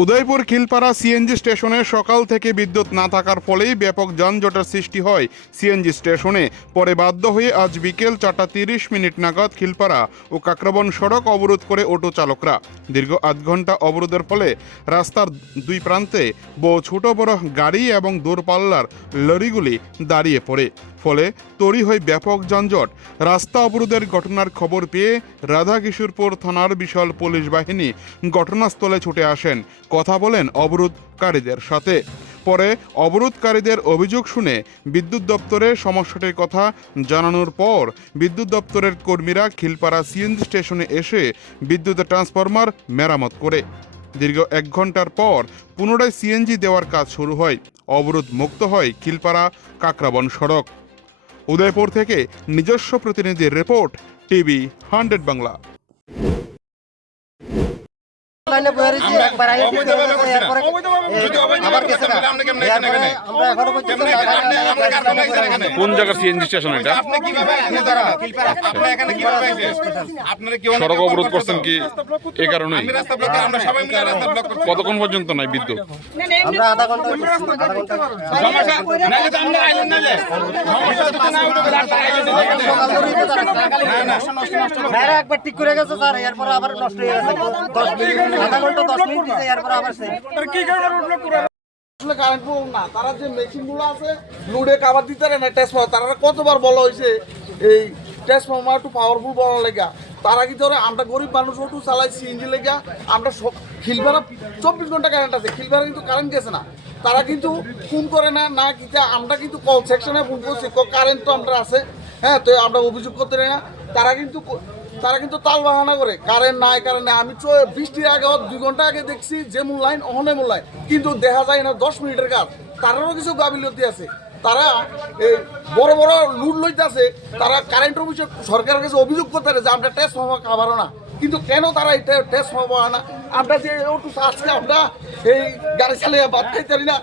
Udaipur Khilpara CNG স্টেশনে সকাল থেকে বিদ্যুৎ না থাকার ফলেই ব্যাপক যানজটের সৃষ্টি হয় সিএনজি স্টেশনে। পরে বাধ্য হয়ে আজ বিকেল 4:30 নাগাদ খিলপাড়া ও কাকরাবন সড়ক অবরোধ করে অটো চালকরা। দীর্ঘ আধ ঘন্টা অবরোধের ফলে রাস্তার দুই প্রান্তে বহু ছোট বড় গাড়ি এবং দূরপাল্লার লরিগুলি দাঁড়িয়ে পড়ে। ফলে তৈরি হয় ব্যাপক যানজট। রাস্তা অবরোধের ঘটনার খবর পেয়ে রাধাকিশোরপুর থানার বিশাল পুলিশ বাহিনী ঘটনাস্থলে ছুটে আসেন, কথা বলেন অবরোধকারীদের সাথে। পরে অবরোধকারীদের অভিযোগ শুনে বিদ্যুৎ দপ্তরে সমস্যাটির কথা জানানোর পর বিদ্যুৎ দপ্তরের কর্মীরা খিলপাড়া সিএনজি স্টেশনে এসে বিদ্যুতের ট্রান্সফরমার মেরামত করে। দীর্ঘ 1 ঘন্টার পর পুনরায় সিএনজি দেওয়ার কাজ শুরু হয়। অবরোধ মুক্ত হয় খিলপাড়া কাকরাবন সড়ক। উদয়পুর থেকে নিজস্ব প্রতিনিধির রিপোর্ট, টিভি 100 বাংলা। কোন জায়গার সিএনজি স্টেশন এটা? সড়ক অবরোধ করছেন কি এ কারণে? কতক্ষণ পর্যন্ত নাই বিদ্যুৎ? একবার ঠিক করে গেছে স্যার, এরপর আবার নষ্ট হয়ে গেছে। 10 মিনিট, আধা ঘন্টা 10 মিনিট দিছে, এরপর আবার কারেন্ট না, তারা যে মেশিন গুলো আছে লোডে কাভার দিতে পারে না, ট্রান্সফর্মার তারা কতবার বলা হয়েছে এই ট্রান্সফর্মার একটু পাওয়ারফুল বলা লেগা। তারা কি ধরে আমরা গরিব মানুষ একটু চালাই সিএনজি লেগা। আমরা খিলপাড়া 24 ঘন্টা কারেন্ট আছে, খিলপাড়া কিন্তু কারেন্ট গেছে না। তারা কিন্তু ফোন করে না, না কি আমরা কিন্তু কল সেকশনে ফোন করছি, কারেন্ট তো আমরা আছে, হ্যাঁ, তো আমরা অভিযোগ করতে পারি না। তারা কিন্তু তাল বাহানা করে কারেন্ট নাই। আমি বৃষ্টির আগে 2 ঘন্টা আগে দেখছি যে মূল্যায়ন অহনে মূল্যায়ন, কিন্তু দেখা যায় না 10 মিনিটের কাজ। তারারও কিছু গাফিলতি আছে। তারা এই বড় বড় লুট লইতে আছে, তারা কারেন্ট অফিসে সরকারের কাছে অভিযোগ করতে পারে যে আমরা টেস্ট হওয়া খাবারও না, কিন্তু কেন তারা এটা টেস্ট হওয়া না? আমরা যে আজকে আমরা এই গাড়ি চালিয়ে বাদ খাইতে পারি না।